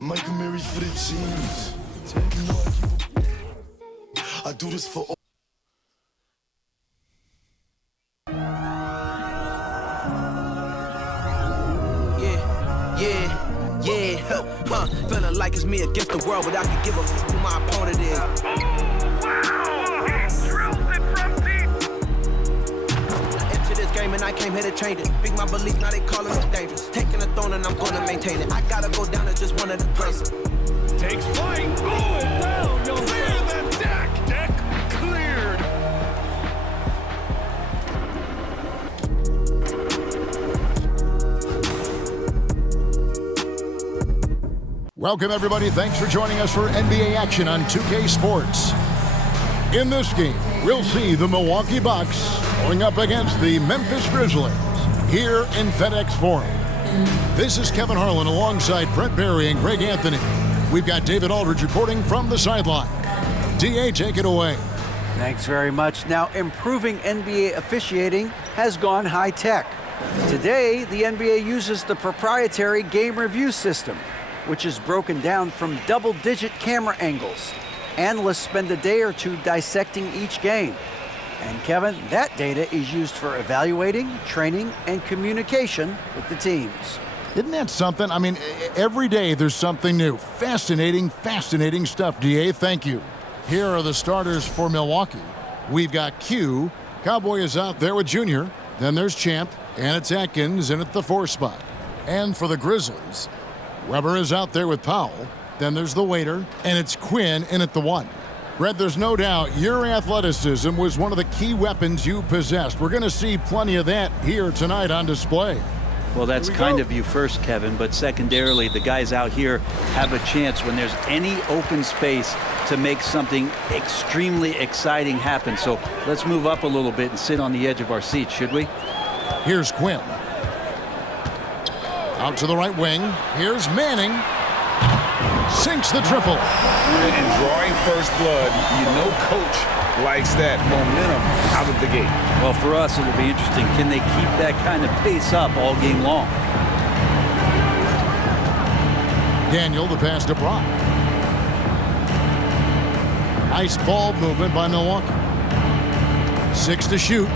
Michael Mary for the teams. I do this for all. Feeling like it's me against the world, but I can give a fuck who my opponent is. He drills it from deep. I entered this game and I came here to change it. Big my belief, now they calling me dangerous. Taking the throne and I'm gonna maintain it. I gotta go down as just one of the greats. Takes flight. Going down. You'll clear the deck. Deck cleared. Welcome, everybody. Thanks for joining us for NBA action on 2K Sports. In this game, we'll see the Milwaukee Bucks going up against the Memphis Grizzlies here in FedEx Forum. This is Kevin Harlan alongside Brett Barry and Greg Anthony. We've got David Aldridge reporting from the sideline. DA, take it away. Thanks very much. Now, improving NBA officiating has gone high-tech. Today, the NBA uses the proprietary game review system, which is broken down from double-digit camera angles. Analysts spend a day or two dissecting each game. And Kevin, that data is used for evaluating, training, and communication with the teams. Isn't that something? I mean, every day there's something new. Fascinating, fascinating stuff, DA. Thank you. Here are the starters for Milwaukee. We've got Q. Cowboy is out there with Junior. Then there's Champ, and it's Atkins in at the 4 spot. And for the Grizzlies, Webber is out there with Powell. Then there's the waiter, and it's Quinn in at the 1. Brett, there's no doubt your athleticism was one of the key weapons you possessed. We're going to see plenty of that here tonight on display. Well, that's kind of you first, Kevin, but secondarily, the guys out here have a chance when there's any open space to make something extremely exciting happen. So let's move up a little bit and sit on the edge of our seats, should we? Here's Quinn. Out to the right wing. Here's Manning. Sinks the triple. And drawing first blood, you know coach likes that momentum out of the gate. Well, for us, it'll be interesting. Can they keep that kind of pace up all game long? Daniel, the pass to Brock. Nice ball movement by Milwaukee. 6 to shoot.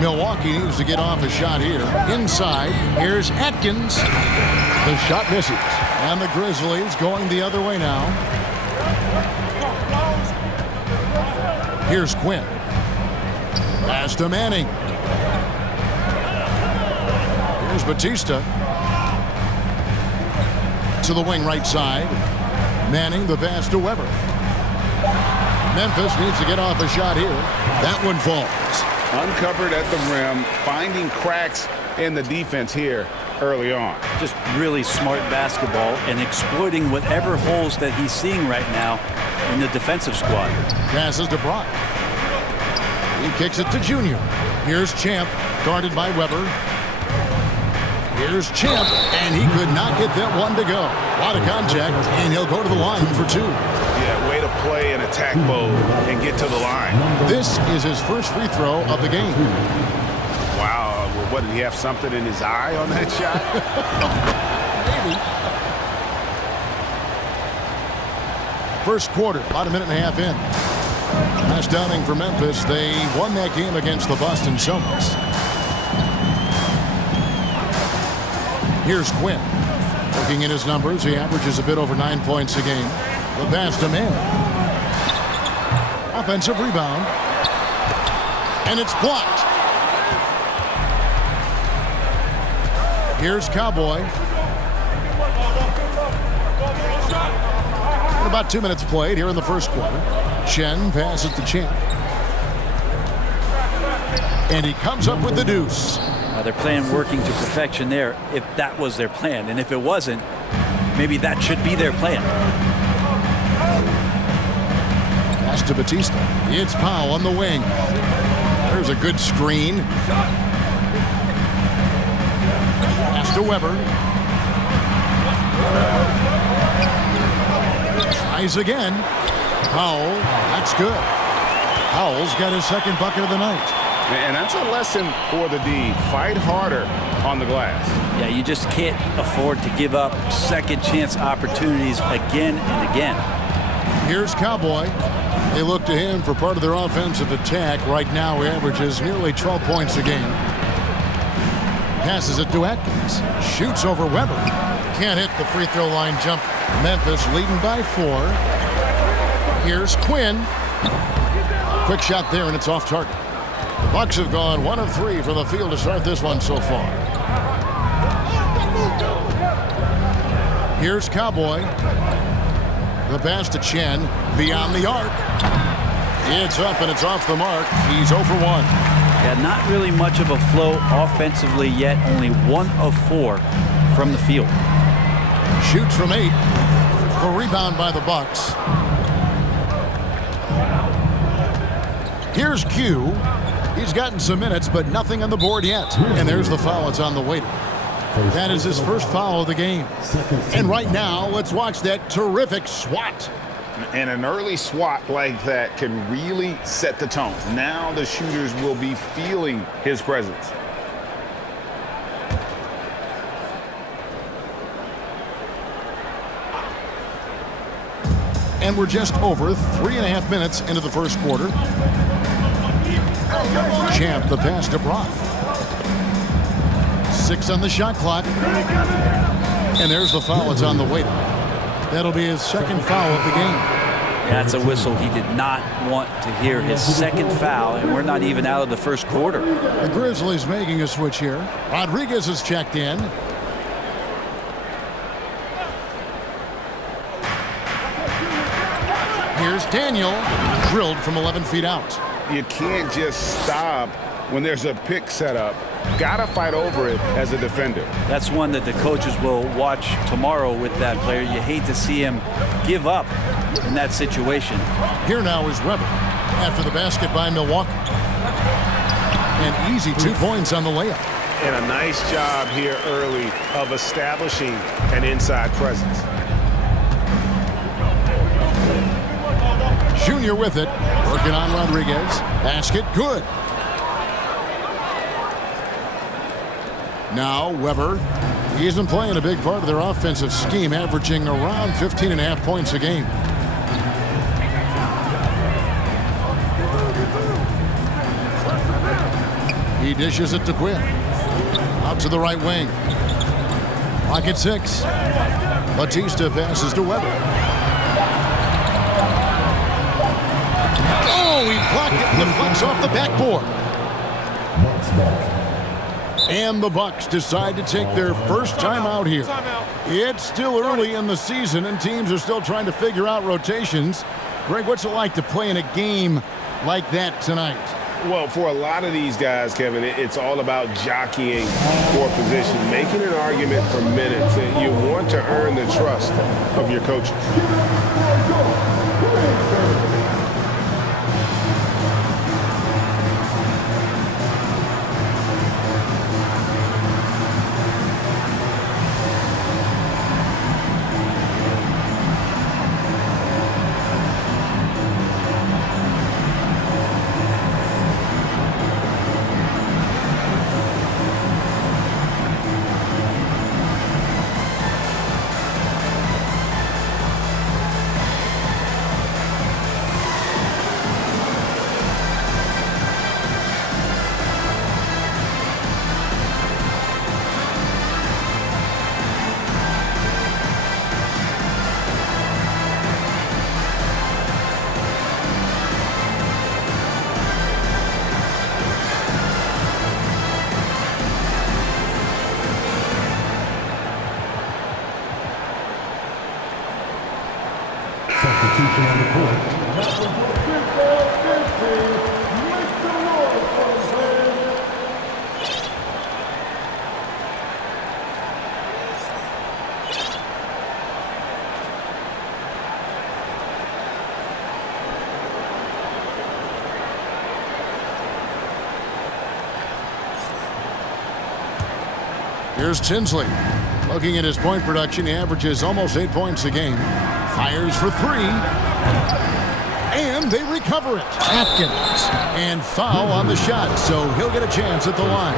Milwaukee needs to get off a shot here. Inside, here's Atkins. The shot misses. And the Grizzlies going the other way now. Here's Quinn. Pass to Manning. Here's Batista. To the wing right side. Manning, the pass to Webber. Memphis needs to get off a shot here. That one falls. Uncovered at the rim, finding cracks in the defense here early on. Just really smart basketball and exploiting whatever holes that he's seeing right now in the defensive squad. Passes to Brock. He kicks it to Junior. Here's Champ, guarded by Webber. Here's Champ, and he could not get that one to go. A lot of contact, and he'll go to the line for 2. Yeah, way to play an attack mode and get to the line. This is his first free throw of the game. Wow, well, what, did he have something in his eye on that shot? Maybe. First quarter, about a minute and a half in. Last outing for Memphis, they won that game against the Boston Celtics. Here's Quinn. Looking at his numbers, he averages a bit over 9 points a game. The pass to Manning. Offensive rebound. And it's blocked. Here's Cowboy. And about 2 minutes played here in the first quarter. Chen passes to Champ. And he comes up with the deuce. Their plan working to perfection there, if that was their plan. And if it wasn't, maybe that should be their plan. Pass to Batista. It's Powell on the wing. There's a good screen. Pass to Webber. Tries again. Powell, that's good. Powell's got his second bucket of the night. And that's a lesson for the D. Fight harder on the glass. Yeah, you just can't afford to give up second chance opportunities again and again. Here's Cowboy. They look to him for part of their offensive attack. Right now, he averages nearly 12 points a game. Passes it to Atkins. Shoots over Webber. Can't hit the free throw line jump. Memphis leading by 4. Here's Quinn. Quick shot there, and it's off target. The Bucks have gone 1 of 3 from the field to start this one so far. Here's Cowboy. The pass to Chen. Beyond the arc. It's up, and it's off the mark. He's 0 for 1. Yeah, not really much of a flow offensively yet. Only 1 of 4 from the field. Shoots from 8. A rebound by the Bucks. Here's Q. He's gotten some minutes, but nothing on the board yet. And there's the foul. It's on the way. That is his first foul of the game. And right now, let's watch that terrific swat. And an early swat like that can really set the tone. Now the shooters will be feeling his presence. And we're just over 3.5 minutes into the first quarter. Champ, the pass to Brock. 6 on the shot clock. And there's the foul. It's on the way. That'll be his second foul of the game. That's a whistle he did not want to hear. His second foul, and we're not even out of the first quarter. The Grizzlies making a switch here. Rodriguez is checked in. Here's Daniel, drilled from 11 feet out. You can't just stop when there's a pick set up. Gotta fight over it as a defender. That's one that the coaches will watch tomorrow with that player. You hate to see him give up in that situation. Here now is Webb after the basket by Milwaukee. An easy 2 points on the layup. And a nice job here early of establishing an inside presence. Junior with it, working on Rodriguez. Basket good. Now Webber. He's been playing a big part of their offensive scheme, averaging around 15.5 points a game. He dishes it to Quinn. Out to the right wing. Pocket 6. Batista passes to Webber. Oh, he blocked it and deflects off the backboard. And the Bucks decide to take their first time out here. It's still early in the season, and teams are still trying to figure out rotations. Greg, what's it like to play in a game like that tonight? Well, for a lot of these guys, Kevin, it's all about jockeying for position, making an argument for minutes. And you want to earn the trust of your coaches. Here's Tinsley. Looking at his point production, he averages almost 8 points a game. Fires for 3. And they recover it. Atkins. And foul on the shot, so he'll get a chance at the line.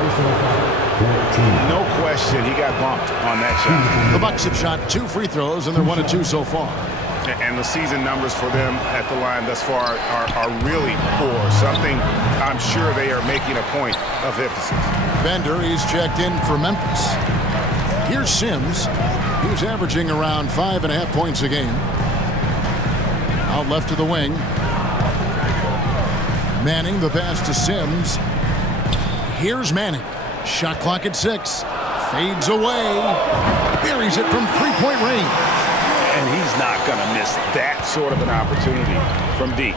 No question, he got bumped on that shot. The Bucks have shot 2 free throws, and they're 1 of 2 so far. And the season numbers for them at the line thus far are really poor. Something I'm sure they are making a point of emphasis. Bender, he's checked in for Memphis. Here's Sims. He's averaging around 5.5 points a game. Out left to the wing. Manning, the pass to Sims. Here's Manning. Shot clock at 6. Fades away. Buries it from three-point range. And he's not going to miss that sort of an opportunity from deep.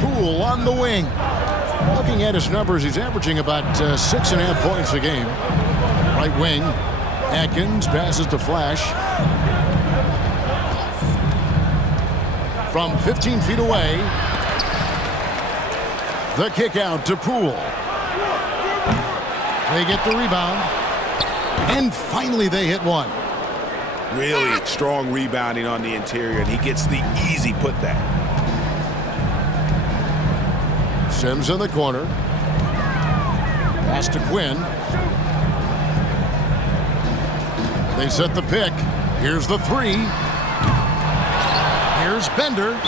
Poole on the wing. Looking at his numbers, he's averaging about 6.5 points a game. Right wing. Atkins passes to Flash. From 15 feet away. The kick out to Poole. They get the rebound. And finally they hit one. Really strong rebounding on the interior, and he gets the easy putback. Sims in the corner. Pass to Quinn. They set the pick. Here's the 3. Here's Bender.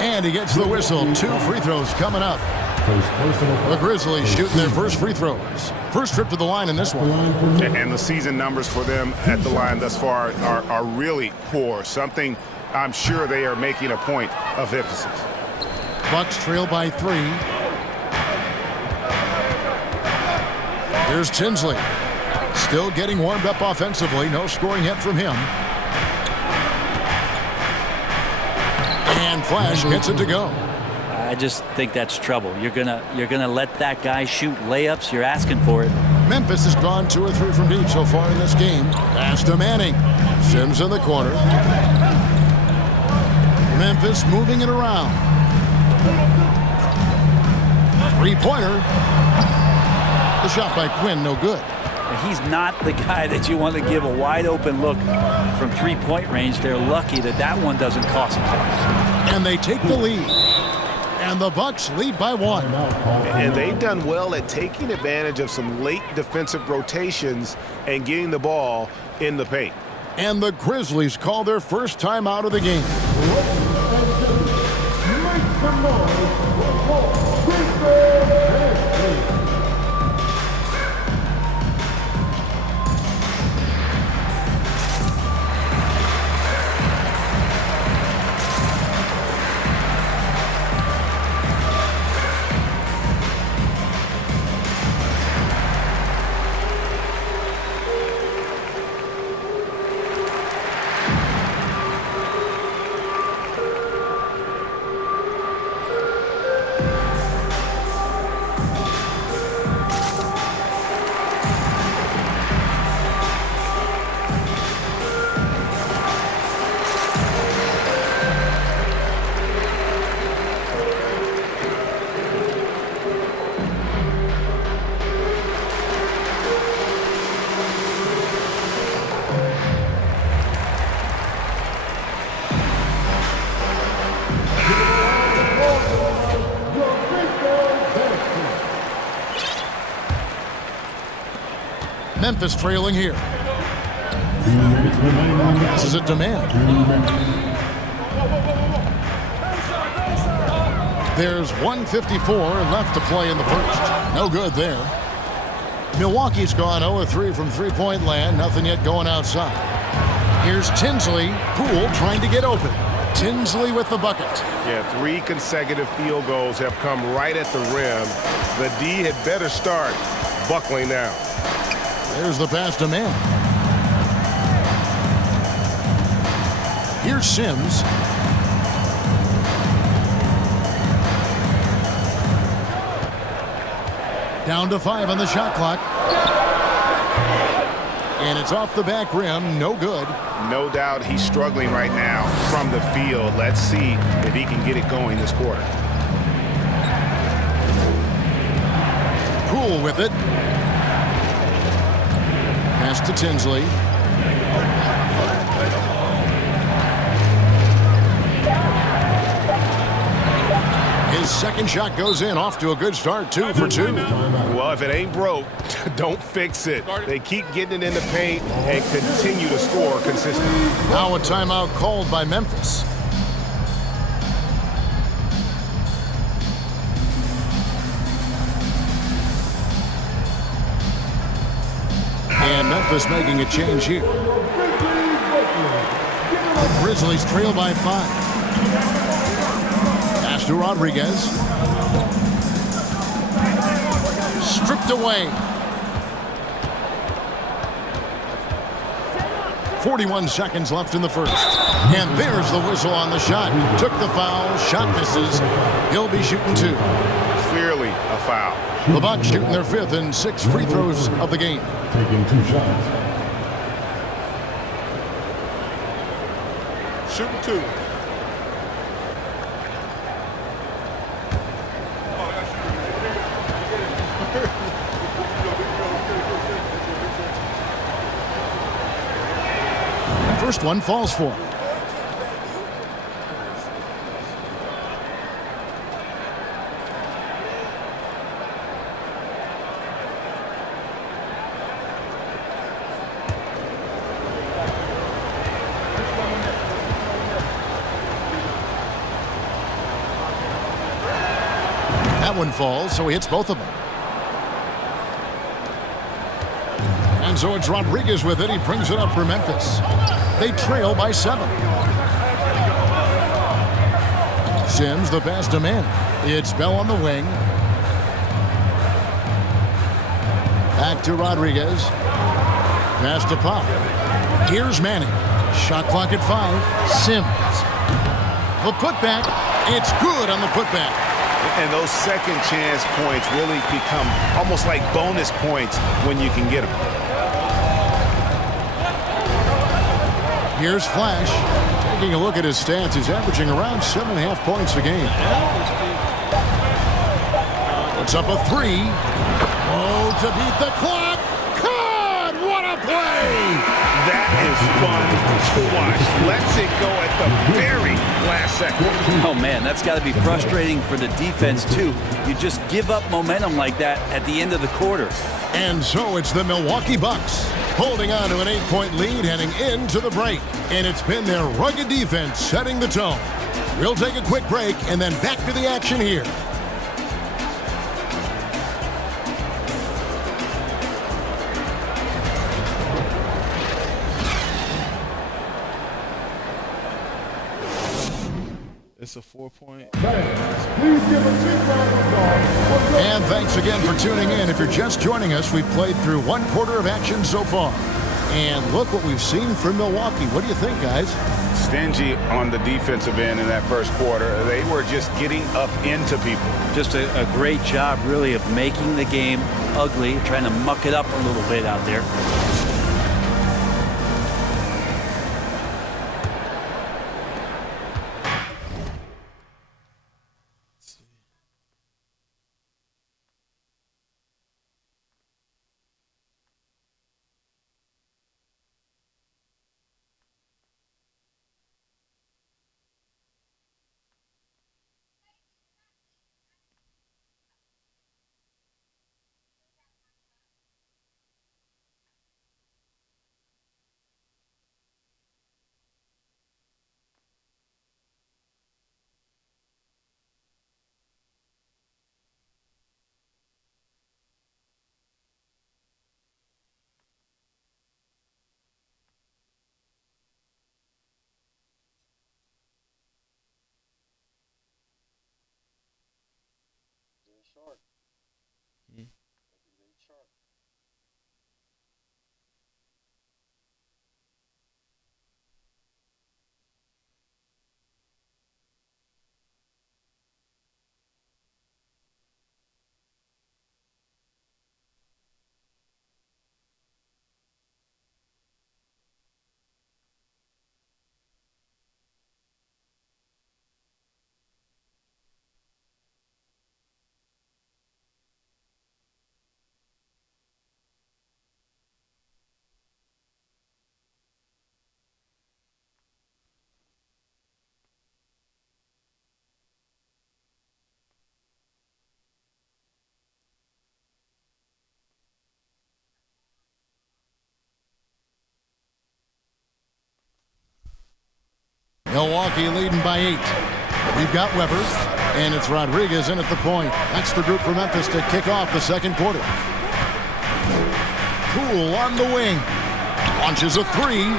And he gets the whistle. 2 free throws coming up. The Grizzlies shooting their first free throws. First trip to the line in this one. And the season numbers for them at the line thus far are really poor. Something I'm sure they are making a point of emphasis. Bucks trail by 3. Here's Tinsley. Still getting warmed up offensively. No scoring yet from him. And Flash gets it to go. I just think that's trouble. You're gonna let that guy shoot layups. You're asking for it. Memphis has gone 2 or 3 from deep so far in this game. Pass to Manning. Sims in the corner. Memphis moving it around. 3-pointer. The shot by Quinn, no good. He's not the guy that you want to give a wide open look from 3-point range. They're lucky that that one doesn't cost them. And they take the lead. And the Bucks lead by 1. And they've done well at taking advantage of some late defensive rotations and getting the ball in the paint. And the Grizzlies call their first time out of the game. Memphis trailing here. This is a demand. There's 1:54 left to play in the first. No good there. Milwaukee's gone 0-3 from three-point land. Nothing yet going outside. Here's Tinsley. Poole trying to get open. Tinsley with the bucket. Yeah, 3 consecutive field goals have come right at the rim. The D had better start buckling down. There's the pass to Mann. Here's Sims. Down to 5 on the shot clock. And it's off the back rim. No good. No doubt he's struggling right now from the field. Let's see if he can get it going this quarter. Poole with it. Pass to Tinsley. His second shot goes in. Off to a good start. 2 for 2. Well, if it ain't broke, don't fix it. They keep getting it in the paint and continue to score consistently. Now a timeout called by Memphis. And Memphis making a change here. The Grizzlies trail by 5. Pass to Rodriguez. Stripped away. 41 seconds left in the first. And there's the whistle on the shot. Took the foul. Shot misses. He'll be shooting 2. Clearly a foul. The Bucks shooting their 5th and 6 free throws of the game. Taking 2 shots. Shooting 2. First one falls for him. That one falls, so he hits both of them. And so it's Rodriguez with it. He brings it up for Memphis. They trail by 7. Sims, the pass to Manning. It's Bell on the wing. Back to Rodriguez. Pass to Pop. Here's Manning. Shot clock at 5. Sims. The putback. It's good on the putback. And those second chance points really become almost like bonus points when you can get them. Here's Flash. Taking a look at his stats, he's averaging around 7.5 points a game. Puts up a 3. Oh, to beat the clock. God, what a play! That is fun to watch. Lets it go at the very last second. Oh, man, that's got to be frustrating for the defense, too. You just give up momentum like that at the end of the quarter. And so it's the Milwaukee Bucks holding on to an 8-point lead heading into the break. And it's been their rugged defense setting the tone. We'll take a quick break and then back to the action here. It's a 4-point. And thanks again for tuning in. If you're just joining us, we've played through 1 quarter of action so far. And look what we've seen from Milwaukee. What do you think, guys? Stingy on the defensive end in that first quarter. They were just getting up into people. Just a great job, really, of making the game ugly, trying to muck it up a little bit out there. Milwaukee leading by 8. We've got Webber, and it's Rodriguez in at the point. That's the group for Memphis to kick off the second quarter. Poole on the wing. Launches a 3.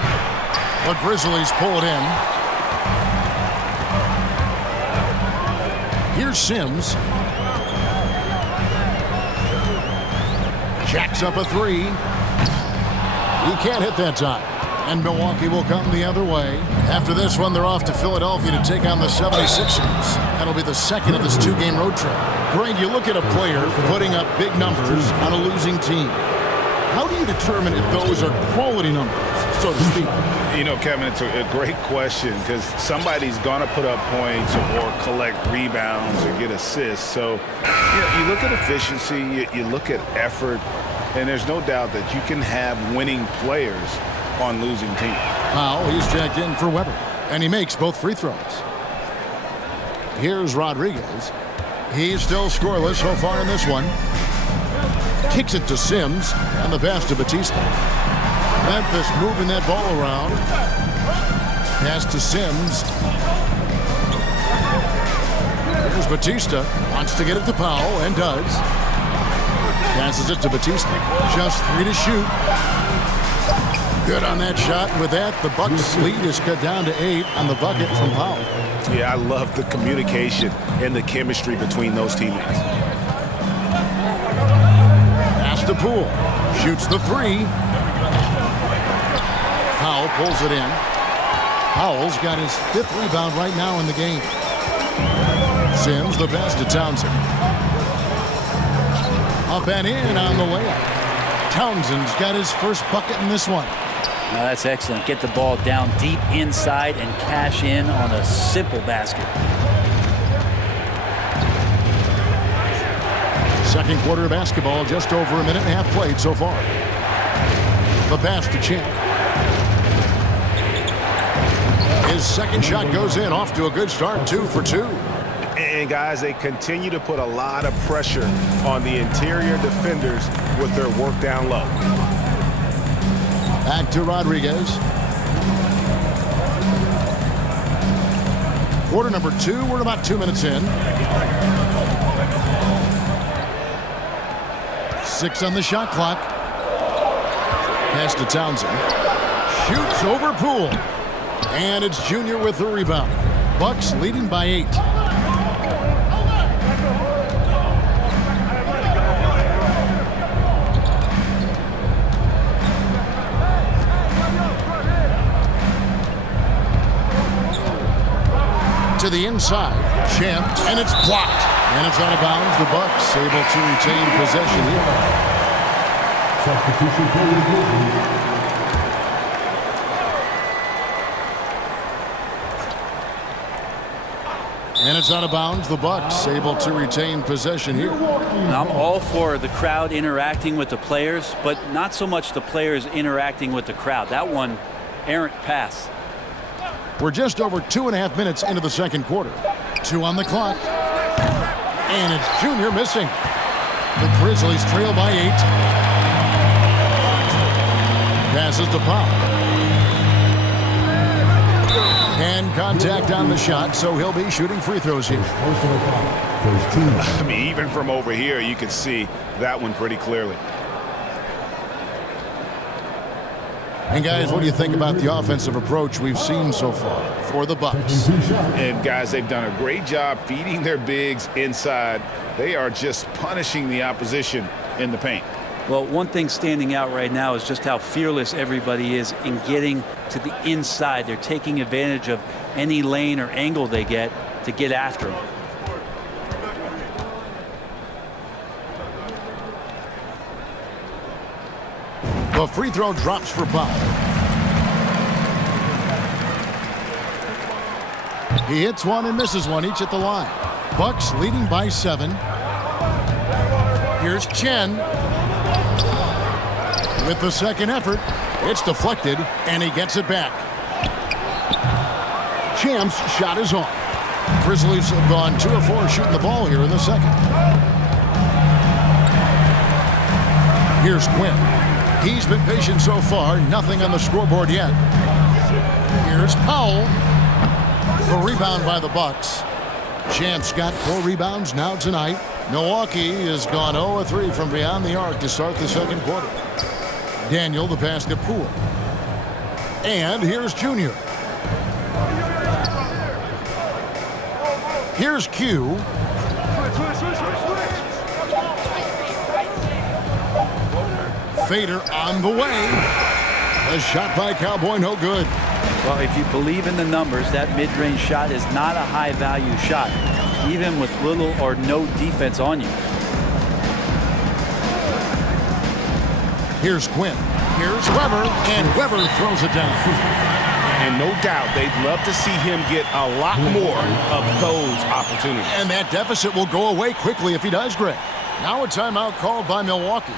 The Grizzlies pull it in. Here's Sims. Jacks up a 3. He can't hit that time. And Milwaukee will come the other way. After this one, they're off to Philadelphia to take on the 76ers. That'll be the second of this 2-game road trip. Greg, you look at a player putting up big numbers on a losing team. How do you determine if those are quality numbers, so to speak? You know, Kevin, it's a great question because somebody's going to put up points or collect rebounds or get assists. So, you look at efficiency, you look at effort, and there's no doubt that you can have winning players on losing teams. Powell, he's checked in for Webber, and he makes both free throws. Here's Rodriguez. He's still scoreless so far in this one. Kicks it to Sims, and the pass to Batista. Memphis moving that ball around. Pass to Sims. Here's Batista. Wants to get it to Powell, and does. Passes it to Batista. Just 3 to shoot. Good on that shot. With that, the Bucks' lead is cut down to 8 on the bucket from Powell. Yeah, I love the communication and the chemistry between those teammates. Pass to Poole. Shoots the 3. Powell pulls it in. Powell's got his 5th rebound right now in the game. Sims, the pass to Townsend. Up and in on the layup. Townsend's got his first bucket in this one. Now that's excellent. Get the ball down deep inside and cash in on a simple basket. Second quarter of basketball, just over a minute and a half played so far. The pass to Champ. His second shot goes in, off to a good start, 2 for 2. And guys, they continue to put a lot of pressure on the interior defenders with their work down low. Back to Rodriguez. Quarter number 2, we're about 2 minutes in. 6 on the shot clock. Pass to Townsend. Shoots over Poole. And it's Junior with the rebound. Bucks leading by 8. To the inside. Champ, and it's blocked. And it's out of bounds. The Bucks able to retain possession here. Substitution for the Grizzlies. And it's out of bounds. The Bucks able to retain possession here. I'm all for the crowd interacting with the players, but not so much the players interacting with the crowd. That one, errant pass. We're just over 2.5 minutes into the second quarter. 2 on the clock. And it's Junior missing. The Grizzlies trail by 8. Passes to Powell. And contact on the shot, so he'll be shooting free throws here. I mean, even from over here, you can see that one pretty clearly. And guys, what do you think about the offensive approach we've seen so far for the Bucks? And guys, they've done a great job feeding their bigs inside. They are just punishing the opposition in the paint. Well, one thing standing out right now is just how fearless everybody is in getting to the inside. They're taking advantage of any lane or angle they get to get after them. The free throw drops for Powell. He hits one and misses one, each at the line. Bucks leading by 7. Here's Chen. With the second effort, it's deflected, and he gets it back. Champ's shot is off. Grizzlies have gone 2 of 4 shooting the ball here in the second. Here's Quinn. He's been patient so far, nothing on the scoreboard yet. Here's Powell. The rebound by the Bucks. Champ's got 4 rebounds now tonight. Milwaukee has gone 0-3 from beyond the arc to start the second quarter. Daniel, the pass to Poole. And here's Junior. Here's Q. Fader on the way. A shot by Cowboy, no good. Well, if you believe in the numbers, that mid-range shot is not a high-value shot, even with little or no defense on you. Here's Quinn. Here's Webber, and Webber throws it down. And no doubt, they'd love to see him get a lot more of those opportunities. And that deficit will go away quickly if he does, Greg. Now a timeout called by Milwaukee.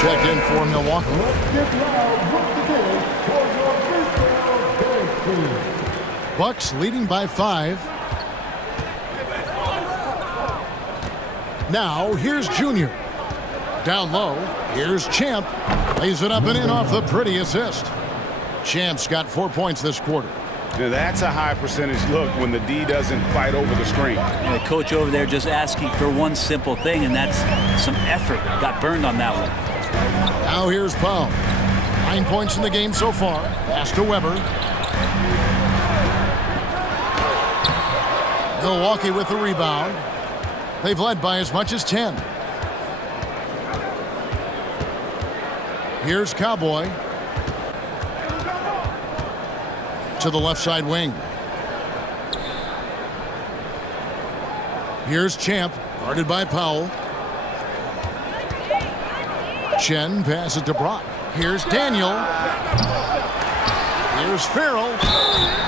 Checked in for Milwaukee. Bucks leading by 5. Now here's Junior. Down low. Here's Champ. Lays it up and in off the pretty assist. Champ's got 4 points this quarter. Now that's a high percentage look when the D doesn't fight over the screen. And the coach over there just asking for one simple thing, and that's some effort. Got burned on that one. Now here's Powell. 9 points in the game so far. Pass to Webber. Milwaukee with the rebound. They've led by as much as 10. Here's Cowboy. To the left side wing. Here's Champ, guarded by Powell. Chen passes to Brock. Here's Daniel. Here's Farrell.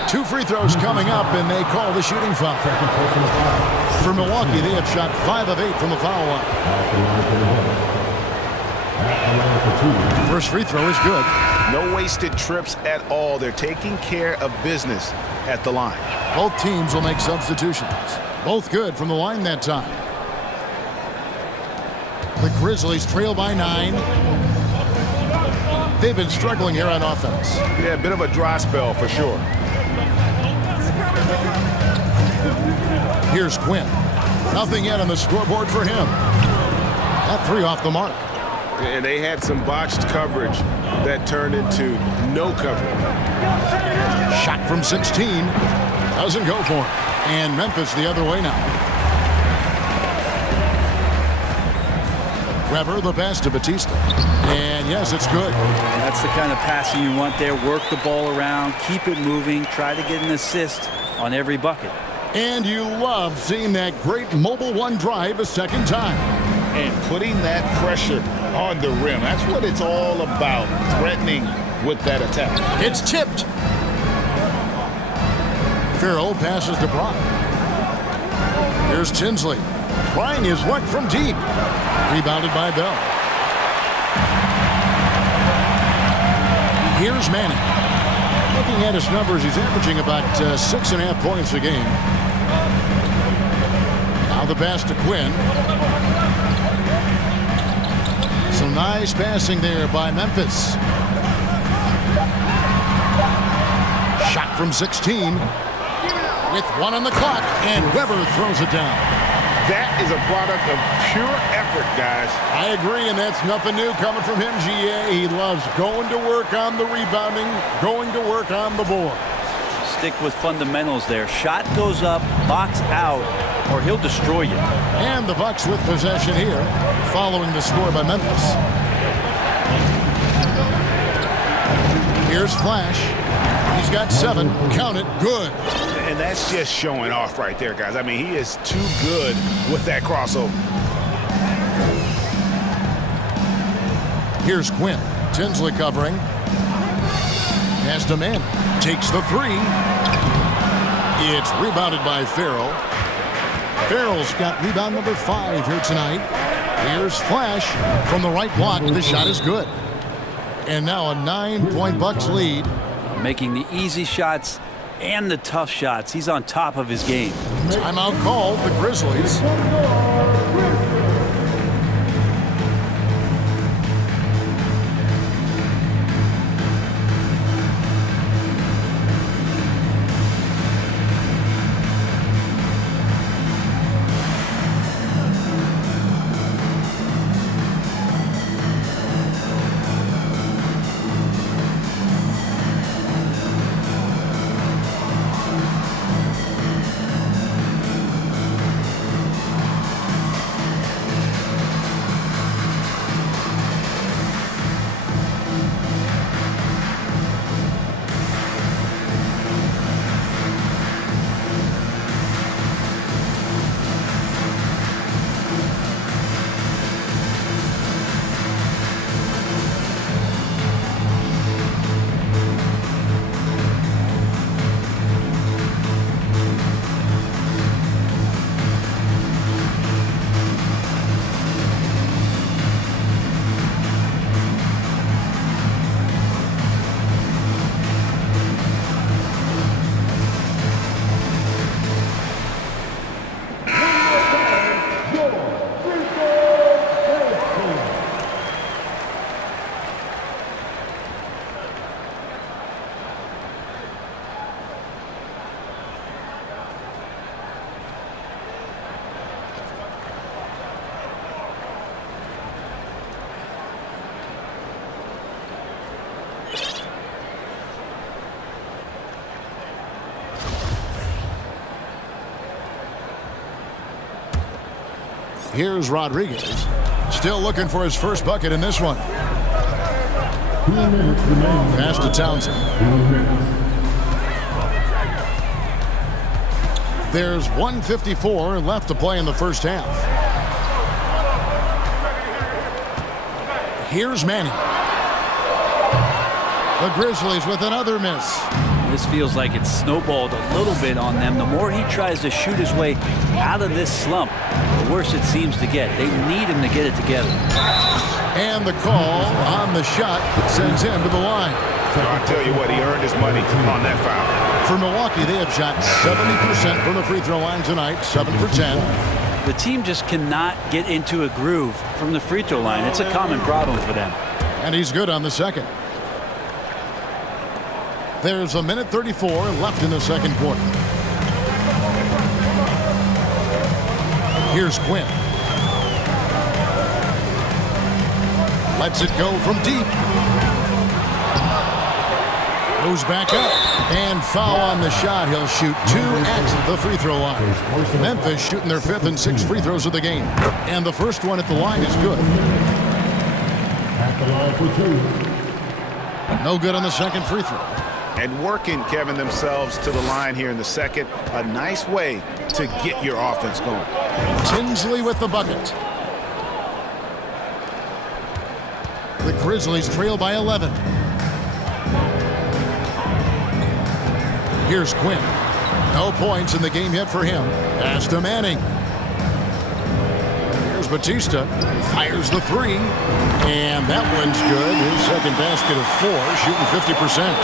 2 free throws coming up, and they call the shooting foul. For Milwaukee, they have shot 5 of 8 from the foul line. First free throw is good. No wasted trips at all. They're taking care of business at the line. Both teams will make substitutions. Both good from the line that time. The Grizzlies trail by 9. They've been struggling here on offense. Yeah, a bit of a dry spell for sure. Here's Quinn. Nothing yet on the scoreboard for him. That 3 off the mark. And they had some botched coverage that turned into no coverage. Shot from 16. Doesn't go for him. And Memphis the other way now. Webber, the pass to Batista. And yes, it's good. That's the kind of passing you want there. Work the ball around, keep it moving, try to get an assist on every bucket. And you love seeing that great mobile one drive a second time. And putting that pressure on the rim. That's what it's all about, threatening with that attack. It's tipped. Farrell passes to Brock. Here's Tinsley. Trying his luck from deep. Rebounded by Bell. Here's Manning. Looking at his numbers, he's averaging about 6.5 points a game. Now the pass to Quinn. Some nice passing there by Memphis. Shot from 16 with 1 on the clock, and Webber throws it down. That is a product of pure effort, guys. I agree, and that's nothing new coming from him, GA. He loves going to work on the rebounding, going to work on the board. Stick with fundamentals there. Shot goes up, box out, or he'll destroy you. And the Bucks with possession here, following the score by Memphis. Here's Flash. He's got 7. Count it. Good. And that's just showing off right there, guys. I mean, he is too good with that crossover. Here's Quinn. Tinsley covering. Pass to Mann. Takes the 3. It's rebounded by Farrell. Farrell's got rebound number 5 here tonight. Here's Flash from the right block. The shot is good. And now a 9-point Bucks lead. Making the easy shots and the tough shots. He's on top of his game. Timeout called, the Grizzlies. Here's Rodriguez. Still looking for his first bucket in this one. 2 minutes remaining. Pass to Townsend. 2 minutes. There's 1:54 left to play in the first half. Here's Manning. The Grizzlies with another miss. This feels like it's snowballed a little bit on them. The more he tries to shoot his way out of this slump, the worse it seems to get. They need him to get it together. And the call on the shot sends him to the line. I'll tell you what, he earned his money on that foul. For Milwaukee, they have shot 70% from the free throw line tonight, 7 for 10. The team just cannot get into a groove from the free throw line. It's a common problem for them. And he's good on the second. There's 1:34 left in the second quarter. Here's Quinn. Lets it go from deep. Goes back up. And foul on the shot. He'll shoot 2 at the free throw line. Memphis shooting their 5th and 6th free throws of the game. And the first one at the line is good. At the line for 2. No good on the second free throw. And working, Kevin, themselves to the line here in the second. A nice way to get your offense going. Tinsley with the bucket. The Grizzlies trail by 11. Here's Quinn. No points in the game yet for him. Pass to Manning. Here's Batista. Fires the 3. And that one's good. His second basket of 4, shooting 50%.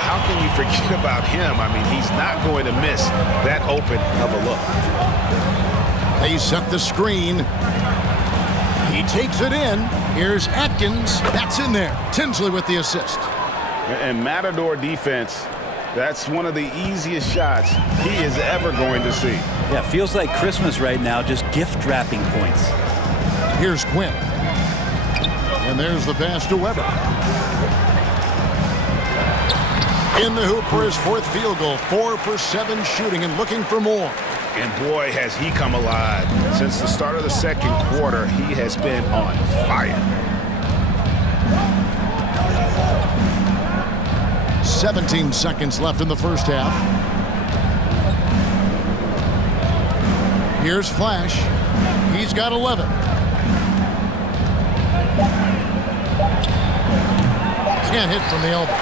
How can you forget about him? I mean, he's not going to miss that open of a look. They set the screen. He takes it in. Here's Atkins. That's in there. Tinsley with the assist. And Matador defense, that's one of the easiest shots he is ever going to see. Yeah, feels like Christmas right now, just gift wrapping points. Here's Quinn. And there's the pass to Webber. In the hoop for his fourth field goal. 4 for 7 shooting and looking for more. And boy, has he come alive. Since the start of the second quarter, he has been on fire. 17 seconds left in the first half. Here's Flash. He's got 11. Can't hit from the elbow.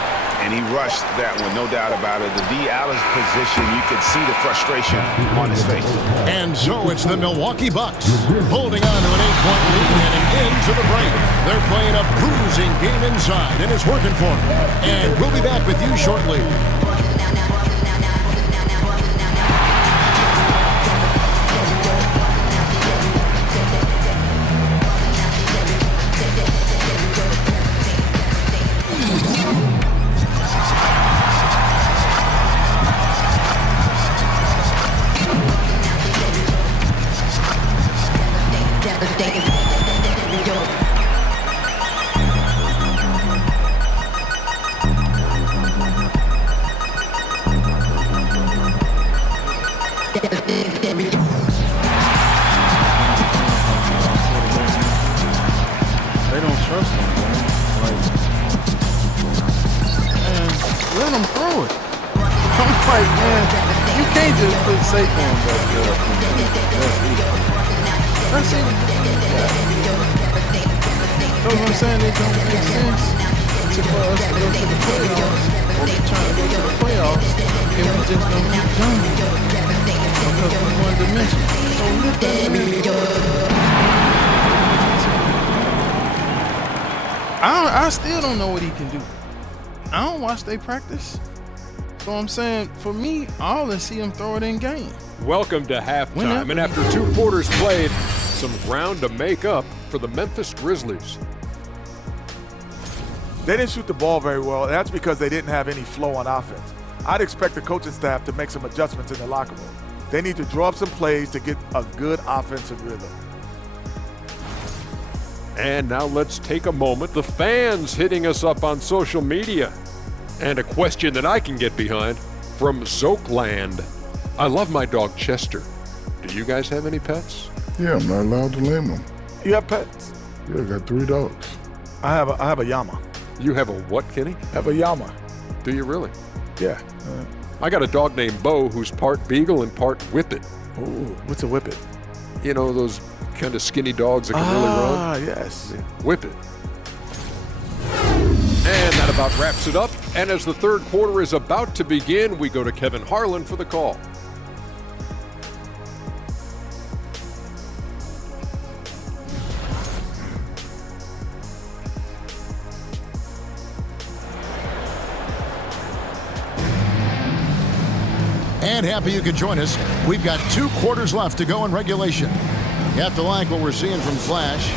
And he rushed that one, no doubt about it. The D out of position, you could see the frustration on his face. And so it's the Milwaukee Bucks holding on to an 8-point lead heading into the break. They're playing a bruising game inside, and it's working for them. And we'll be back with you shortly. They don't trust him, man. Like, man, let him throw it. I'm like, man, you can't just put Saquon back there. That's it. You know what I'm saying? It don't make sense for us to go to the playoffs or be trying to go to the playoffs if we just don't keep doing it. Because we one dimension. So look at me. I still don't know what he can do. I don't watch they practice. So I'm saying, for me, I only see him throw it in game. Welcome to halftime, and after 2 quarters played, some ground to make up for the Memphis Grizzlies. They didn't shoot the ball very well, and that's because they didn't have any flow on offense. I'd expect the coaching staff to make some adjustments in the locker room. They need to draw up some plays to get a good offensive rhythm. And now let's take a moment. The fans hitting us up on social media. And a question that I can get behind from Zokeland. I love my dog Chester. Do you guys have any pets? Yeah, I'm not allowed to name them. You have pets? Yeah, I got 3 dogs. I have a llama. You have a what, Kenny? I have a llama. Do you really? Yeah. I got a dog named Bo who's part beagle and part whippet. Ooh, what's a whippet? You know, those kind of skinny dogs that can really run? Ah, yes. Yeah. Whippet. And that about wraps it up. And as the third quarter is about to begin, we go to Kevin Harlan for the call. And happy you could join us. We've got 2 quarters left to go in regulation. You have to like what we're seeing from Flash.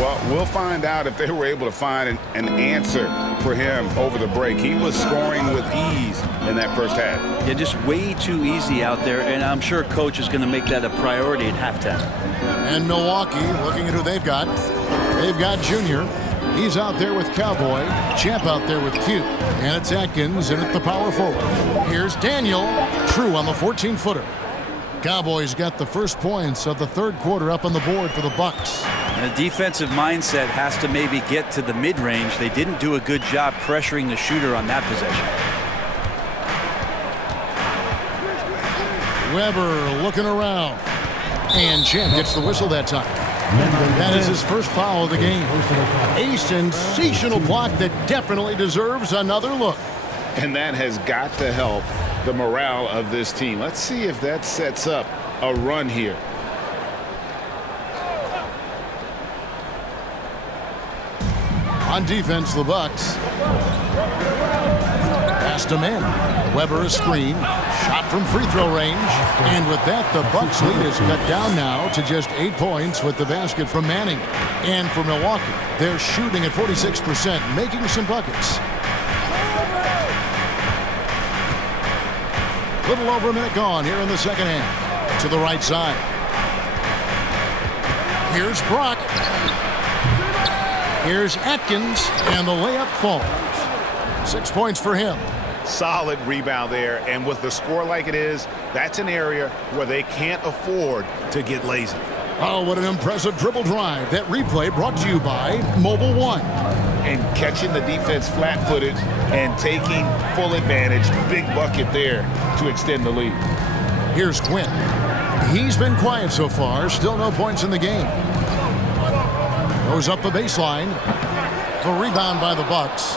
Well, we'll find out if they were able to find an answer for him over the break. He was scoring with ease in that first half. Yeah, just way too easy out there, and I'm sure Coach is going to make that a priority at halftime. And Milwaukee, looking at who they've got. They've got Junior. He's out there with Cowboy. Champ out there with Q. And it's Atkins in at the power forward. Here's Daniel. True on the 14-footer. Cowboys got the first points of the third quarter up on the board for the Bucks. And a defensive mindset has to maybe get to the mid-range. They didn't do a good job pressuring the shooter on that possession. Webber looking around. And Champ gets the whistle that time. That is his first foul of the game. A sensational block that definitely deserves another look. And that has got to help the morale of this team. Let's see if that sets up a run here. On defense, the Bucks. Pass to man. Webber a screen. Shot from free throw range. And with that, the Bucks lead is cut down now to just 8 points with the basket from Manning. And for Milwaukee, they're shooting at 46%, making some buckets. Little over a minute gone here in the second half. To the right side. Here's Brock. Here's Atkins, and the layup falls. 6 points for him. Solid rebound there, and with the score like it is, that's an area where they can't afford to get lazy. Oh, what an impressive dribble drive. That replay brought to you by Mobile One. And catching the defense flat-footed and taking full advantage. Big bucket there to extend the lead. Here's Quinn. He's been quiet so far. Still no points in the game. Goes up the baseline. The rebound by the Bucks.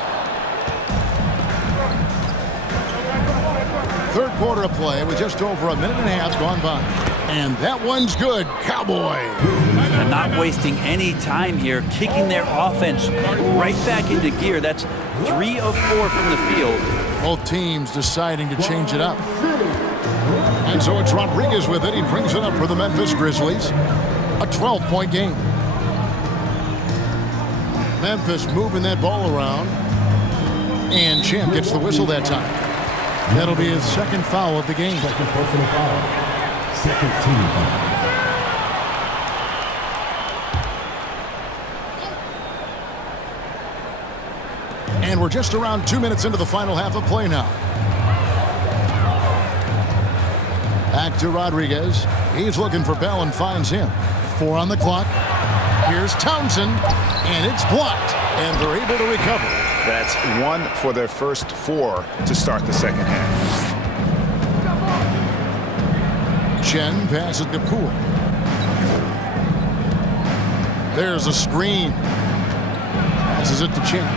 Third quarter of play with just over a minute and a half gone by. And that one's good. Cowboy. And not wasting any time here, kicking their offense right back into gear. That's 3 of 4 from the field. Both teams deciding to change it up. And so it's Rodriguez with it. He brings it up for the Memphis Grizzlies. A 12-point game. Memphis moving that ball around. And Champ gets the whistle that time. That'll be his second foul of the game. Second personal foul. Second team foul. And we're just around 2 minutes into the final half of play now. Back to Rodriguez. He's looking for Bell and finds him. 4 on the clock. Here's Townsend, and it's blocked, and they're able to recover. That's 1 for their first 4 to start the second half. Chen passes to Poole. There's a screen. Passes it to Chen.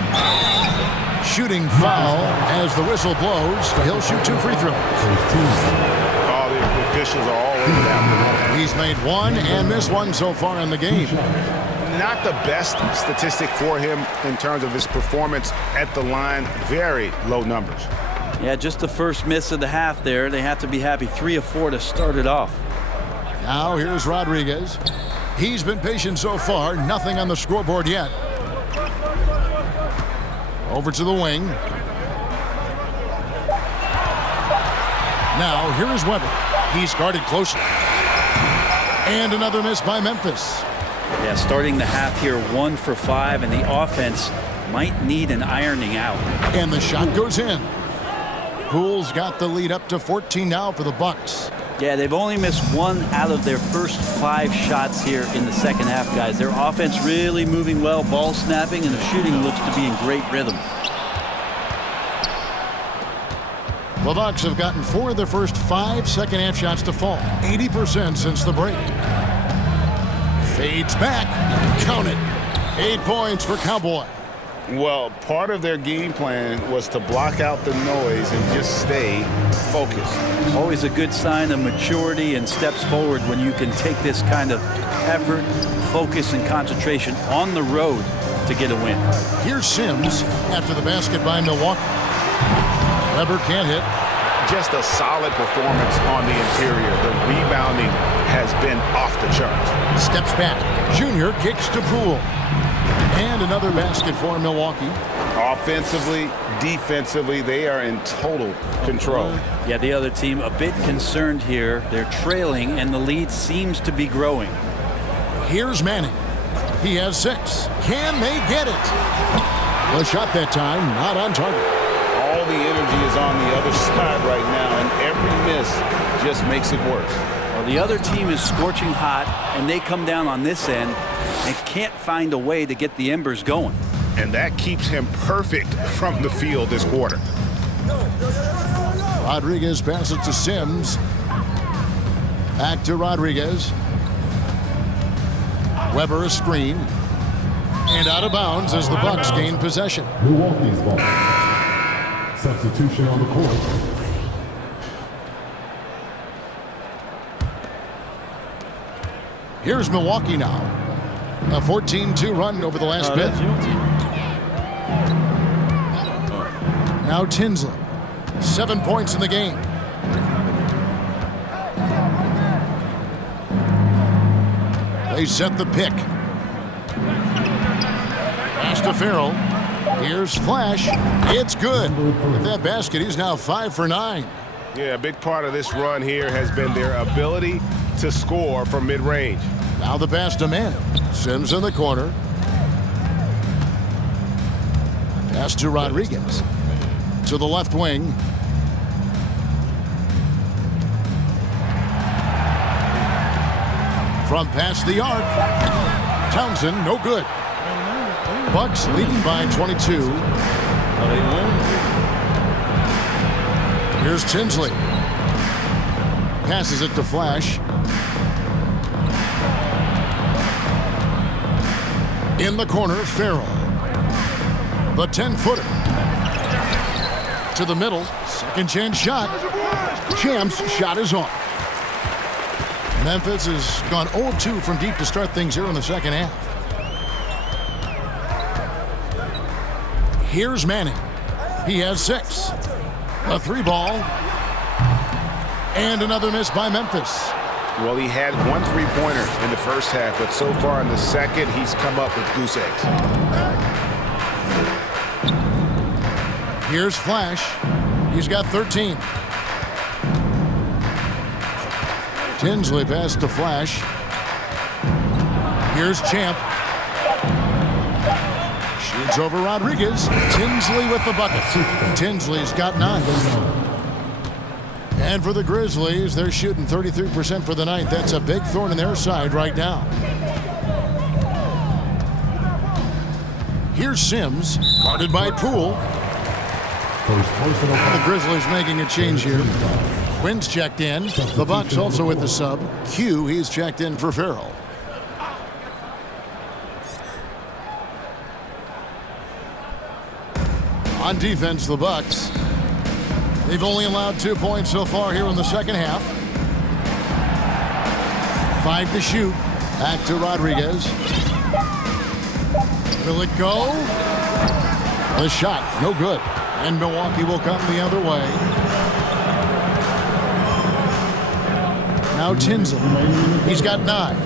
Shooting foul as the whistle blows. He'll shoot 2 free throws. All the officials are all over that. He's made 1 and missed 1 so far in the game. Not the best statistic for him in terms of his performance at the line. Very low numbers. Yeah, just the first miss of the half there. They have to be happy. 3 of 4 to start it off. Now here's Rodriguez. He's been patient so far. Nothing on the scoreboard yet. Over to the wing. Now here is Webber. He's guarded closely. And another miss by Memphis. Yeah, starting the half here 1 for 5, and the offense might need an ironing out. And the shot goes in. Poole's got the lead up to 14 now for the Bucks. Yeah, they've only missed 1 out of their first 5 shots here in the second half, guys. Their offense really moving well, ball snapping, and the shooting looks to be in great rhythm. The Bucks have gotten 4 of their first 5 second half shots to fall. 80% since the break. Fades back. Count it. 8 points for Cowboy. Well, part of their game plan was to block out the noise and just stay focused. Always a good sign of maturity and steps forward when you can take this kind of effort, focus, and concentration on the road to get a win. Here's Sims after the basket by Milwaukee. Webber can't hit. Just a solid performance on the interior. The rebounding has been off the charts. Steps back. Junior kicks to Poole. And another basket for Milwaukee. Offensively, defensively, they are in total control. Yeah, the other team a bit concerned here. They're trailing, and the lead seems to be growing. Here's Manning. He has 6. Can they get it? The shot that time, not on target. All the energy is on the other side right now, and every miss just makes it worse. Well, the other team is scorching hot, and they come down on this end and can't find a way to get the embers going. And that keeps him perfect from the field this quarter. Rodriguez passes to Sims. Back to Rodriguez. Webber a screen. And out of bounds as the Bucks gain possession. Milwaukee's ball. Substitution on the court. Here's Milwaukee now. A 14-2 run over the last bit. Now Tinsley. 7 points in the game. They set the pick. Pass to Farrell. Here's Flash. It's good. With that basket, he's now 5 for 9. Yeah, a big part of this run here has been their ability to score from mid-range. Now the pass to Manning. Sims in the corner. Pass to Rodriguez. To the left wing. From past the arc. Townsend, no good. Bucks leading by 22. Here's Tinsley. Passes it to Flash. In the corner, Farrell. The 10-footer. To the middle. Second chance shot. Champ's shot is off. Memphis has gone 0-2 from deep to start things here in the second half. Here's Manning. He has 6. A 3-ball. And another miss by Memphis. Well, he had 1 3-pointer in the first half, but so far in the second, he's come up with goose eggs. Here's Flash. He's got 13. Tinsley pass to Flash. Here's Champ. Shoots over Rodriguez. Tinsley with the bucket. Tinsley's got 9. And for the Grizzlies, they're shooting 33% for the night. That's a big thorn in their side right now. Here's Sims, guarded by Poole. The Grizzlies making a change here. Quinn's checked in. The Bucks also with the sub. Q, he's checked in for Farrell. On defense, the Bucks. They've only allowed 2 points so far here in the second half. 5 to shoot. Back to Rodriguez. Will it go? The shot, no good. And Milwaukee will come the other way. Now Tinsley. He's got 9.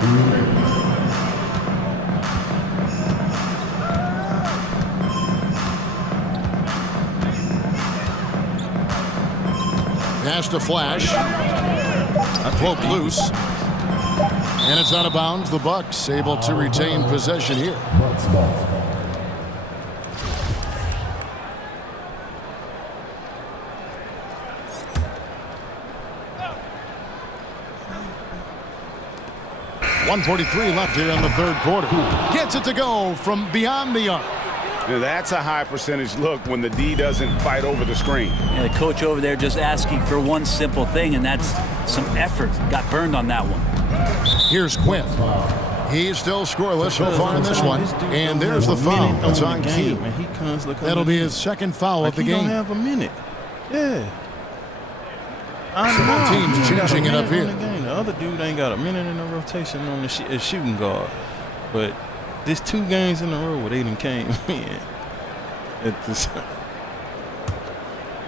Pass to Flash. Poked loose. And it's out of bounds. The Bucks able to retain possession here. .143 left here in the third quarter. Gets it to go from beyond the arc. Now that's a high percentage look when the D doesn't fight over the screen. Yeah, the coach over there just asking for one simple thing, and that's some effort. Got burned on that one. Here's Quinn. He's still scoreless so far in this one. And there's the foul. It's on Q. That'll be his second foul of the game. He don't have a minute. Yeah. Both teams changing it up here. The other dude ain't got a minute in the rotation on the shooting guard. But there's 2 games in a row where they done came in.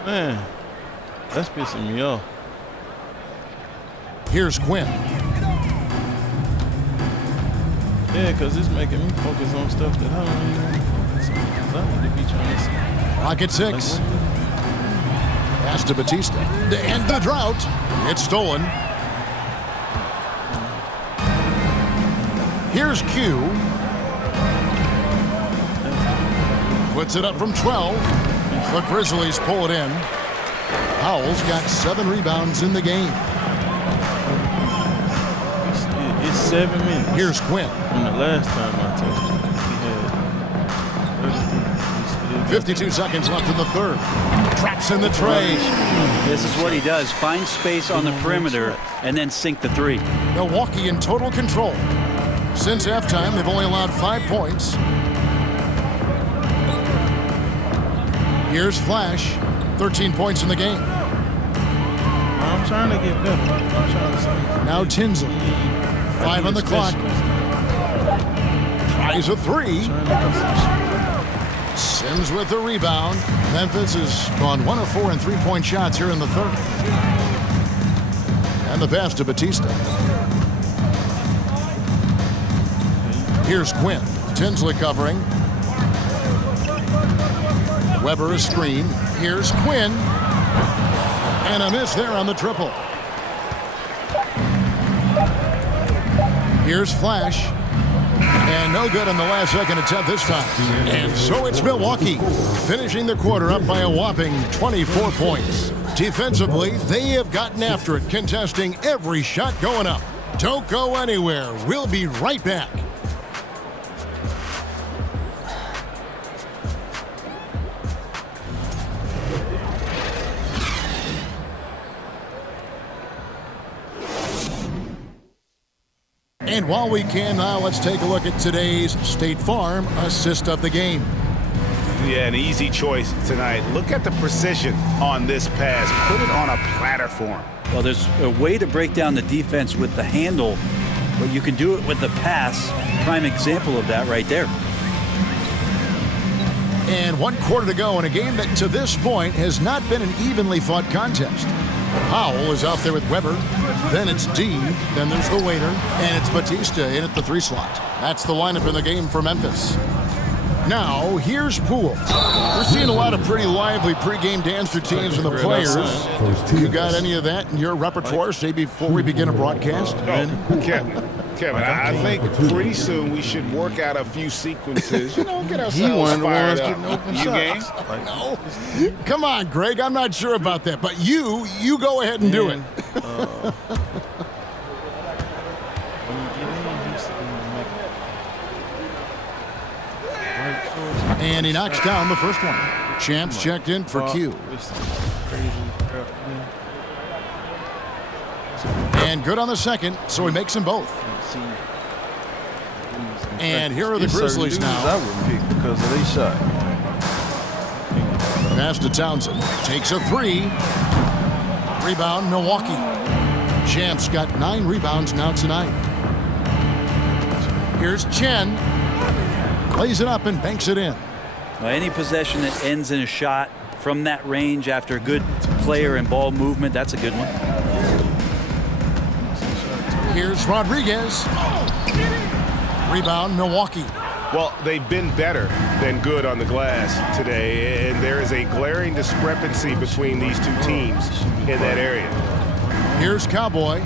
Man, that's pissing me off. Here's Quinn. Yeah, because it's making me focus on stuff that I don't even want to focus on. Because I need to be trying to see. Pocket 6. Pass to Batista. To end the drought. It's stolen. Here's Q. Puts it up from 12. The Grizzlies pull it in. Howell's got 7 rebounds in the game. It's 7 minutes. Here's Quinn. From the last time I touched him, he had 52 seconds left in the third. Traps in the tray. This is what he does. Find space on the perimeter and then sink the 3. Milwaukee in total control. Since halftime, they've only allowed 5 points. Here's Flash. 13 points in the game. I'm trying to get better. I'm trying to see. Now Tinsley. 5 on the clock. Tries a 3. 6 Sims with the rebound. Memphis has gone 1 of 4 in three-point shots here in the third. And the pass to Batista. Here's Quinn. Tinsley covering. Weber a screen. Here's Quinn. And a miss there on the triple. Here's Flash. And no good on the last second attempt this time. And so it's Milwaukee finishing the quarter up by a whopping 24 points. Defensively, they have gotten after it, contesting every shot going up. Don't go anywhere. We'll be right back. And while we can now, let's take a look at today's State Farm assist of the game. Yeah, an easy choice tonight. Look at the precision on this pass. Put it on a platter for him. Well, there's a way to break down the defense with the handle, but you can do it with the pass. Prime example of that right there. And 1 quarter to go in a game that to this point has not been an evenly fought contest. Powell is out there with Weber. Then it's D. Then there's the waiter. And it's Batista in at the 3 slot. That's the lineup in the game for Memphis. Now, here's Poole. We're seeing a lot of pretty lively pregame dance routines from the players. You got any of that in your repertoire, say, before we begin a broadcast? Kevin, I think pretty soon we should work out a few sequences, get ourselves fired up. You game? No. Come on, Greg, I'm not sure about that, but you go ahead and do it. And he knocks down the first one. Champs checked in for Q. And good on the second, so he makes them both. And here are the Grizzlies now. I wouldn't pick because of their shot. Pass to Townsend. Takes a 3. Rebound, Milwaukee. Champs got 9 rebounds now tonight. Here's Chen. Plays it up and banks it in. Well, any possession that ends in a shot from that range after a good player and ball movement, that's a good one. Here's Rodriguez. Rebound, Milwaukee. Well, they've been better than good on the glass today, and there is a glaring discrepancy between these two teams in that area. Here's Cowboy.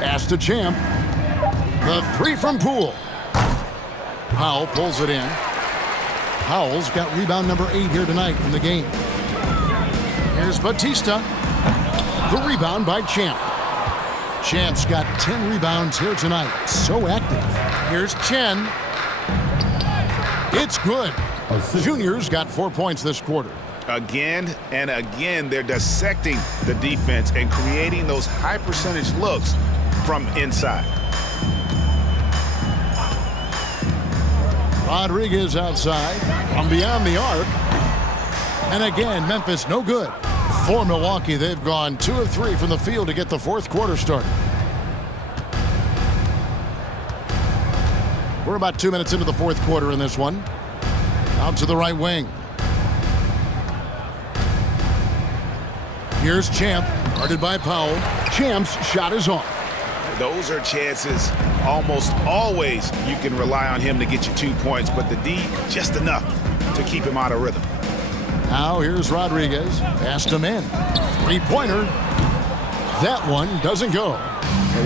Pass to Champ. The 3 from Poole. Powell pulls it in. Powell's got rebound number 8 here tonight in the game. Here's Batista. The rebound by Champ. Champ's got 10 rebounds here tonight. So active. Here's Chen. It's good. Junior's got 4 points this quarter. Again and again, they're dissecting the defense and creating those high percentage looks from inside. Rodriguez outside from beyond the arc. And again, Memphis no good. For Milwaukee, they've gone 2 of 3 from the field to get the fourth quarter started. We're about 2 minutes into the fourth quarter in this one. Out to the right wing. Here's Champ, guarded by Powell. Champ's shot is off. Those are chances almost always you can rely on him to get you 2 points, but the D just enough to keep him out of rhythm. Now here's Rodriguez. Passed him in. 3-pointer. That one doesn't go.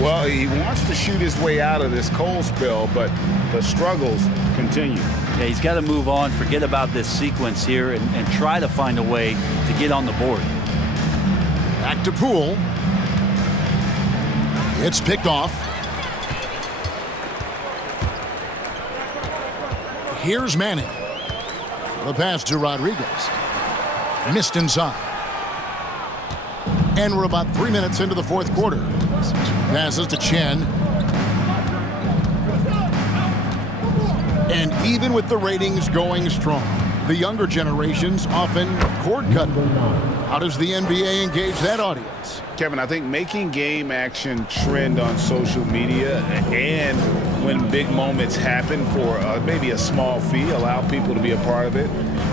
Well, he wants to shoot his way out of this cold spell, but the struggles continue. Yeah, he's got to move on, forget about this sequence here, and try to find a way to get on the board. Back to Poole. It's picked off. Here's Manning. The pass to Rodriguez. Missed inside. And we're about 3 minutes into the fourth quarter. Passes to Chen. And even with the ratings going strong, The younger generations often cord cutting. How does the NBA engage that audience? Kevin, I think making game action trend on social media and when big moments happen for maybe a small fee, allow people to be a part of it.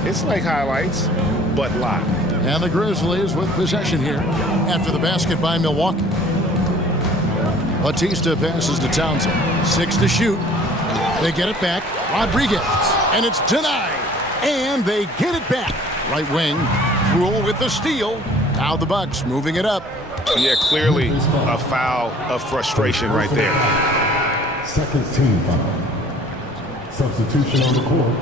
It's like highlights, but live. And the Grizzlies with possession here after the basket by Milwaukee. Batista passes to Townsend. 6 to shoot. They get it back. Rodriguez. And it's denied. And they get it back. Right wing. Rule with the steal. Now the Bucks moving it up. Yeah, clearly a foul of frustration right there. Second team foul. Substitution on the court.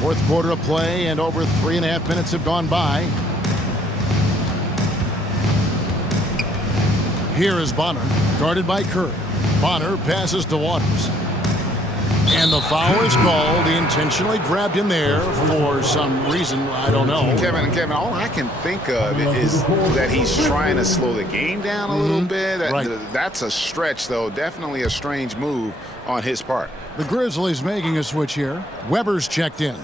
Fourth quarter of play, and over 3.5 minutes have gone by. Here is Bonner, guarded by Kerr. Bonner passes to Waters. And the foul is called. He intentionally grabbed him there for some reason. I don't know. Kevin, all I can think of is that he's trying to slow the game down a little bit. That's a stretch, though. Definitely a strange move on his part. The Grizzlies making a switch here. Webber's checked in.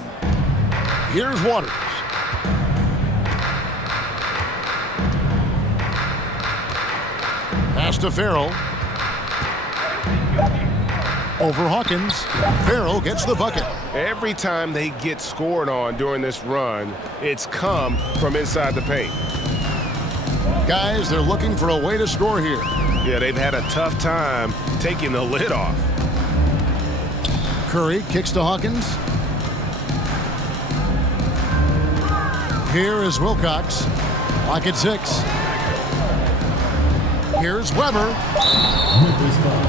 Here's Waters. Pass to Farrell. Over Hawkins. Farrell gets the bucket. Every time they get scored on during this run, it's come from inside the paint. Guys, they're looking for a way to score here. Yeah, they've had a tough time taking the lid off. Curry kicks to Hawkins. Here is Wilcox. Lock at 6. Here's Webber. Memphis foul.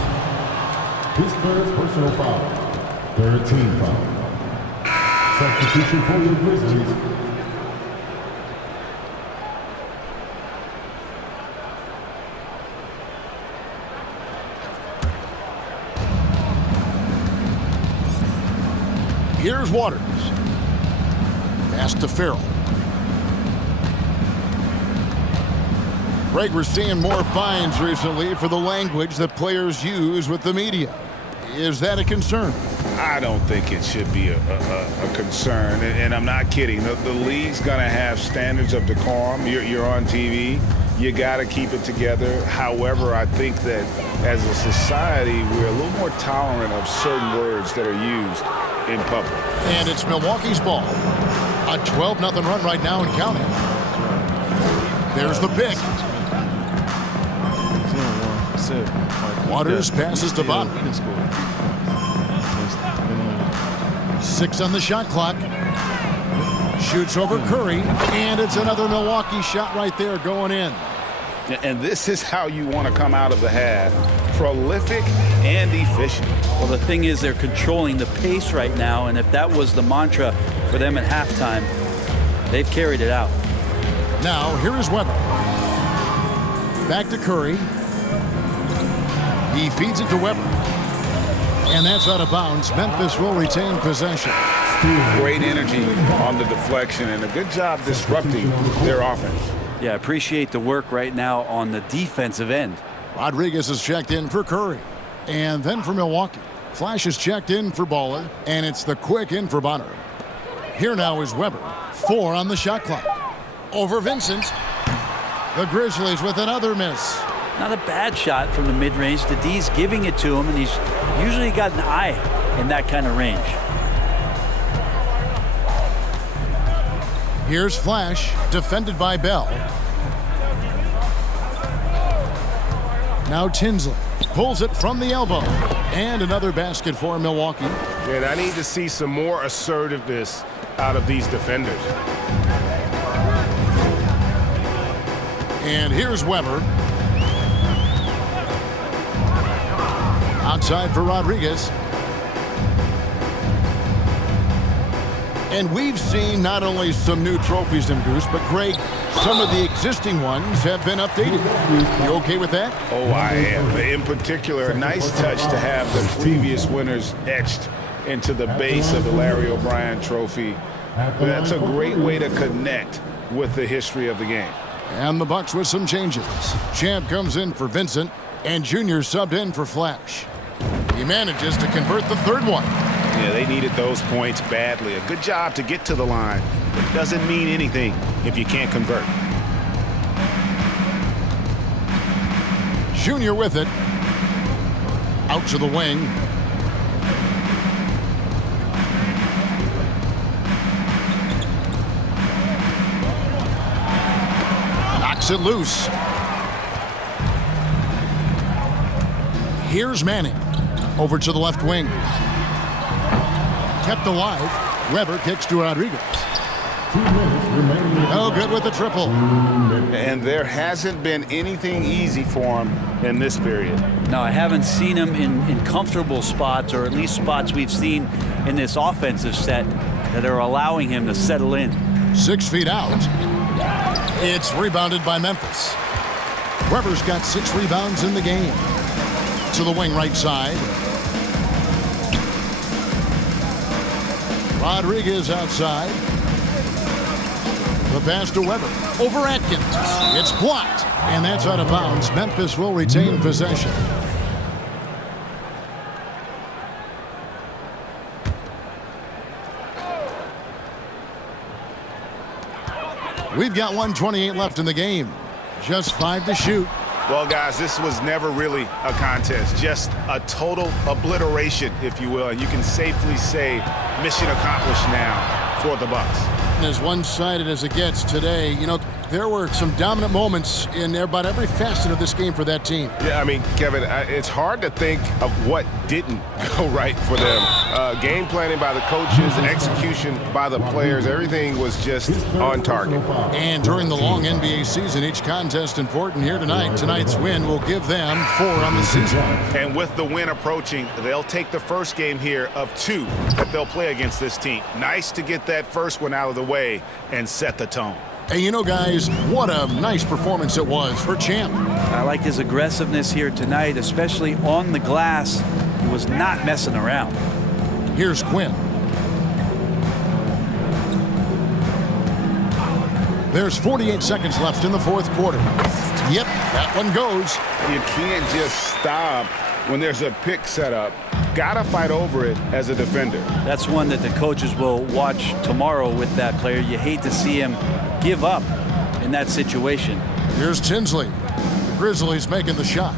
His third personal foul. Third team foul. Substitution for the Grizzlies. Here's Waters. Pass to Farrell. Greg, we're seeing more fines recently for the language that players use with the media. Is that a concern? I don't think it should be a concern, and I'm not kidding. The league's going to have standards of decorum. You're on TV. You got to keep it together. However, I think that as a society, we're a little more tolerant of certain words that are used in public. And it's Milwaukee's ball. A 12-0 run right now and counting. There's the pick. Waters passes to Bonner. 6 on the shot clock. Shoots over Curry, and it's another Milwaukee shot right there going in. And this is how you want to come out of the half. Prolific and efficient. Well, the thing is they're controlling the pace right now, and if that was the mantra for them at halftime, they've carried it out. Now, here is Webber. Back to Curry. He feeds it to Webber. And that's out of bounds. Memphis will retain possession. Great energy on the deflection and a good job disrupting their offense. Yeah, appreciate the work right now on the defensive end. Rodriguez is checked in for Curry. And then for Milwaukee. Flash is checked in for Baller. And it's the quick in for Bonner. Here now is Webber. 4 on the shot clock. Over Vincent. The Grizzlies with another miss. Not a bad shot from the mid-range. The D's giving it to him, and he's usually got an eye in that kind of range. Here's Flash, defended by Bell. Now Tinsley pulls it from the elbow. And another basket for Milwaukee. And I need to see some more assertiveness out of these defenders. And here's Webber. Outside for Rodriguez. And we've seen not only some new trophies in Goose, but Greg, some of the existing ones have been updated. You okay with that? Oh, I am. In particular, a nice touch to have the previous winners etched into the base of the Larry O'Brien Trophy. That's a great way to connect with the history of the game. And the Bucks with some changes. Champ comes in for Vincent, and Junior subbed in for Flash. He manages to convert the third one. Yeah, they needed those points badly. A good job to get to the line. It doesn't mean anything if you can't convert. Junior with it. Out to the wing. Knocks it loose. Here's Manning. Over to the left wing. Kept alive. Weber kicks to Rodriguez. 2 minutes remaining. No good with the triple. And there hasn't been anything easy for him in this period. No, I haven't seen him in comfortable spots, or at least spots we've seen in this offensive set that are allowing him to settle in. 6 feet out. It's rebounded by Memphis. Weber's got 6 rebounds in the game. To the wing right side. Rodriguez outside. The pass to Webber. Over Atkins. It's blocked. And that's out of bounds. Memphis will retain possession. We've got 1:28 left in the game. Just 5 to shoot. Well, guys, this was never really a contest, just a total obliteration, if you will. And you can safely say mission accomplished now for the Bucks. And as one-sided as it gets today, you know, there were some dominant moments in about every facet of this game for that team. Yeah, I mean, Kevin, it's hard to think of what didn't go right for them. Game planning by the coaches, execution by the players, everything was just on target. And during the long NBA season, each contest important here tonight. Tonight's win will give them 4 on the season. And with the win approaching, they'll take the first game here of 2 that they'll play against this team. Nice to get that first one out of the way and set the tone. And you know, guys, what a nice performance it was for Champ. I like his aggressiveness here tonight, especially on the glass. He was not messing around. Here's Quinn. There's 48 seconds left in the fourth quarter. Yep, that one goes. You can't just stop when there's a pick set up. Gotta fight over it as a defender. That's one that the coaches will watch tomorrow with that player. You hate to see him give up in that situation. Here's Tinsley. The Grizzlies making the shot.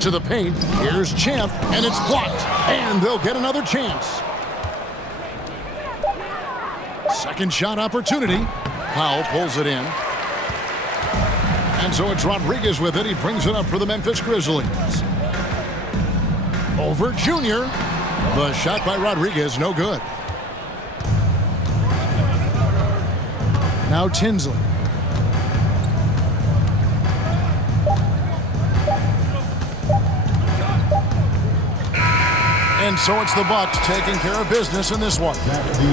To the paint. Here's Champ, and it's blocked. And they'll get another chance. Second shot opportunity. Powell pulls it in. And so it's Rodriguez with it. He brings it up for the Memphis Grizzlies. Over Junior. The shot by Rodriguez, no good. Now Tinsley. And so it's the Bucks taking care of business in this one.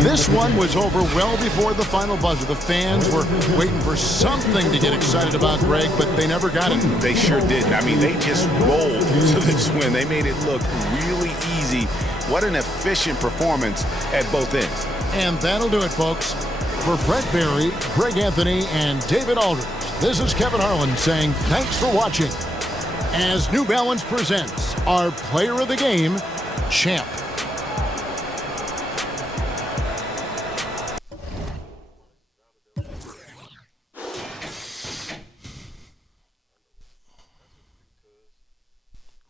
This one was over well before the final buzzer. The fans were waiting for something to get excited about, Greg, but they never got it. They sure didn't. I mean, they just rolled to this win. They made it look really easy. What an efficient performance at both ends. And that'll do it, folks. For Brett Berry, Greg Anthony, and David Aldridge, this is Kevin Harlan saying thanks for watching as New Balance presents our Player of the Game, Champ.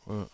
What?